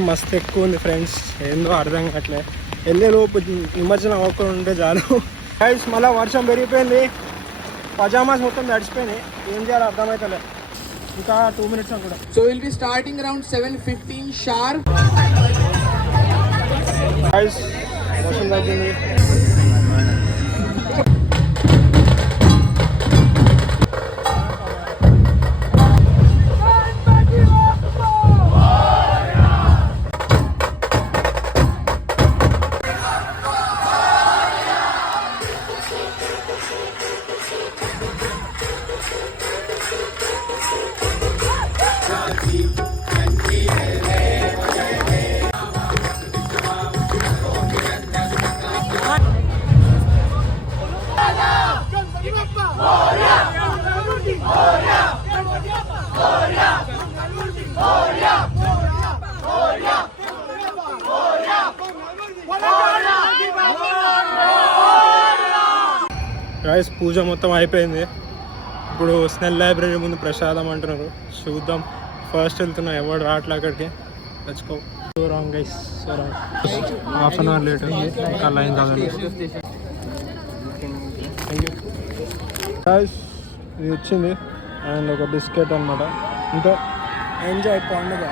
మస్తు ఎక్కువ ఉంది ఫ్రెండ్స్, ఏందో అర్థం కావట్లే. వెళ్ళే లోపు నిమజ్జనం అవ్వకుండా ఉంటే చాలు. గైస్ మళ్ళీ వర్షం పెరిగిపోయింది, పజామాస్ మొత్తం తడిచిపోయినాయి, ఏం చేయాలో అర్థమవుతలే. ఇంకా 2 minutes కూడా. So we'll be starting around 7:15 sharp. Guys వర్షం తగ్గింది. గైస్ పూజ మొత్తం అయిపోయింది. ఇప్పుడు స్నెల్ లైబ్రరీ ముందు ప్రసాదం అంటున్నారు, చూద్దాం. ఫస్ట్ వెళ్తున్నా, ఎవరు రావట్లే అక్కడికి. తెచ్చుకో. So wrong guys, so wrong. Half an hour late ఇంకా లైన్ కాదండి. గైస్ ఇది వచ్చింది అండ్ ఒక బిస్కెట్ అనమాట. ఇంకా ఎంజాయ్ పండుగ.